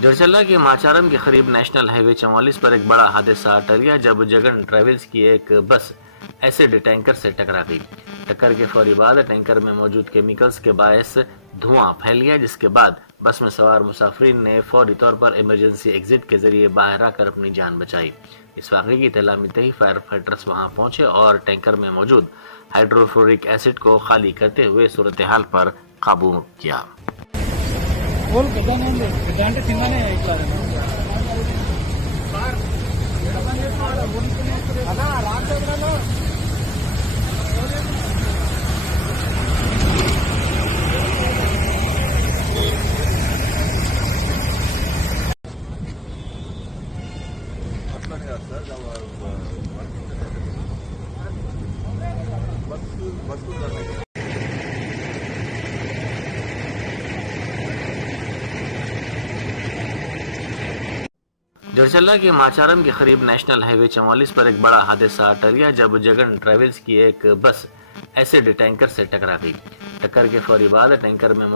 जड़चल्ला के माचारम के करीब नेशनल हाईवे 44 पर एक बड़ा हादसा टल जब जगन ट्रेवल्स की एक बस एसिड टैंकर से टकरा गई। टक्कर के फौरी बाद टैंकर में मौजूद केमिकल्स के बायस धुआं फैल गया, जिसके बाद बस में सवार मुसाफिरीन ने फौरी तौर पर इमरजेंसी एग्जिट के जरिए बाहर आकर अपनी जान बचाई। इस वाकये की इत्तला मिलते ही फायर फाइटर्स वहां पहुंचे और टैंकर में मौजूद हाइड्रोफ्लोरिक एसिड को खाली करते हुए सूरत हाल पर काबू किया। जड़चल्ला के माचारम के करीब नेशनल हाईवे 44 पर एक बड़ा हादसा टल जब जगन ट्रेवल्स की एक बस एसिड टैंकर से टकरा गई। टक्कर के फौरी बाद टैंकर में मौजूद